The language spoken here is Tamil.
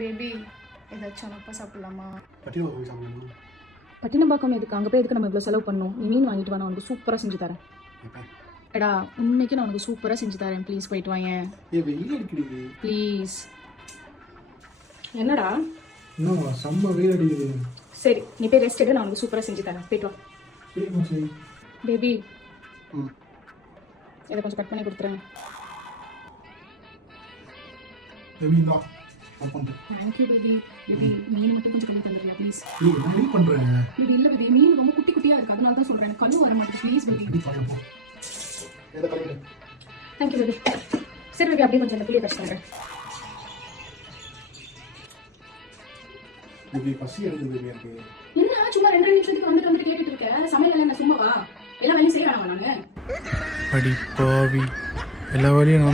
பேபி ஏதாச்சும் உனப்பா சாப்பிடலாமா? பட்டினம் போய் சாப்பிடணும். பட்டினம்பாக்கம் எதுக்கு? அங்கே போய் எதுக்கு நம்ம இவ்வளோ செலவு பண்ணணும்? நீ மீன் வாங்கிட்டு வா, நான் உனக்கு சூப்பராக செஞ்சு தரேன். எடா இன்னைக்கு நான் உனக்கு சூப்பராக செஞ்சு தரேன், ப்ளீஸ் போயிட்டு வாங்க வெயில் அடிக்குது. ப்ளீஸ். என்னடா? இன்னும் செம்ம வெயில் அடிக்குது. சரி நீ போய் ரெஸ்ட் எடு, நான் உனக்கு சூப்பராக செஞ்சு தரேன், போயிட்டு வா. சரி பேபி இதை கொஞ்சம் கட் பண்ணி கொடுத்துறேன். Thank you baby. பேபி மீன் மட்டும் கொஞ்சம் கம்மி தந்துடுறியா ப்ளீஸ்? பேபி இல்லை பேபி, மீன் ரொம்ப குட்டி குட்டியாக இருக்குது, அதனால தான் சொல்கிறேன். எனக்கு கண்ணு வர மாட்டேங்குது, ப்ளீஸ் பேபி. Thank you baby. சரி பேபி, அப்படியே கொஞ்சம் அந்த புளியை கட் பண்ணுறேன். என்ன சும்மா 2 நிமிஷத்துக்கு வந்துட்டு கேட்டுட்டு இருக்க? சமையல் என்ன சும்மாவா? எல்லா வேலையும் செய்ய வேணாமா? நாங்கள் அடி பாவி, எல்லா வேலையும் நான்